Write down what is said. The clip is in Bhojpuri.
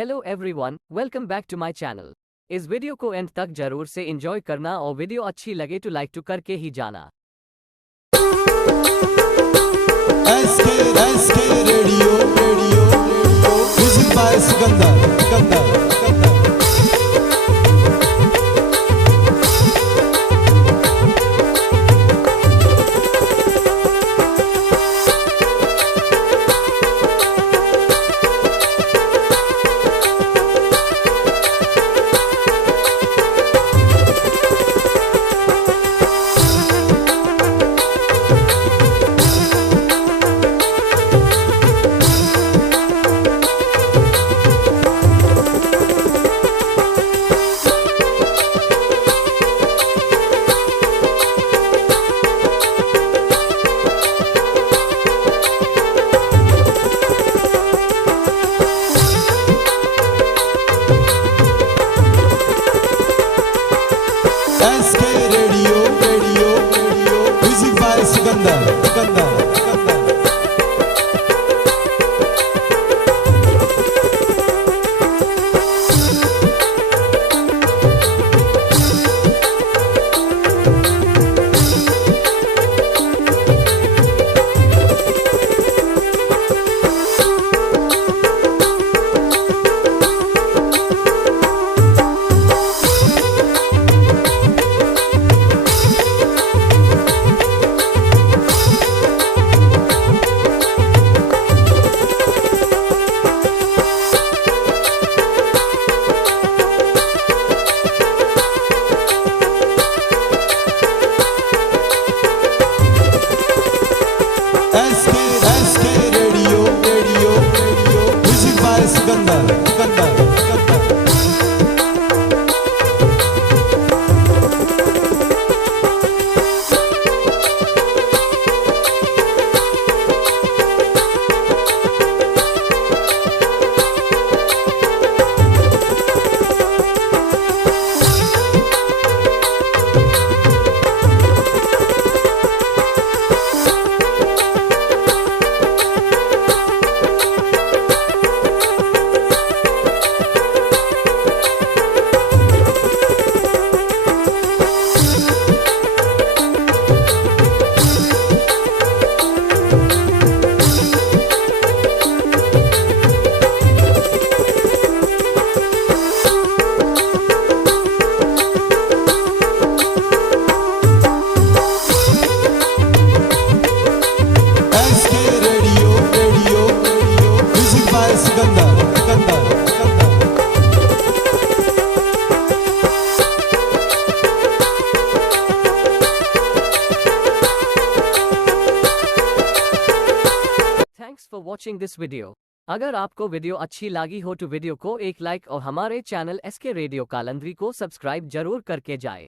Hello everyone, welcome back to my channel. इस वीडियो को एंड तक जरूर से एंजॉय करना और वीडियो अच्छी लगे तो लाइक टू करके ही जाना। SK radio music by Sikandar. SK radio music by Sikandar. SK radio music by Sikandar. Thanks for watching this video. अगर आपको वीडियो अच्छी लगी हो तो वीडियो को एक लाइक और हमारे चैनल एसके रेडियो कालंद्री को सब्सक्राइब जरूर करके जाए।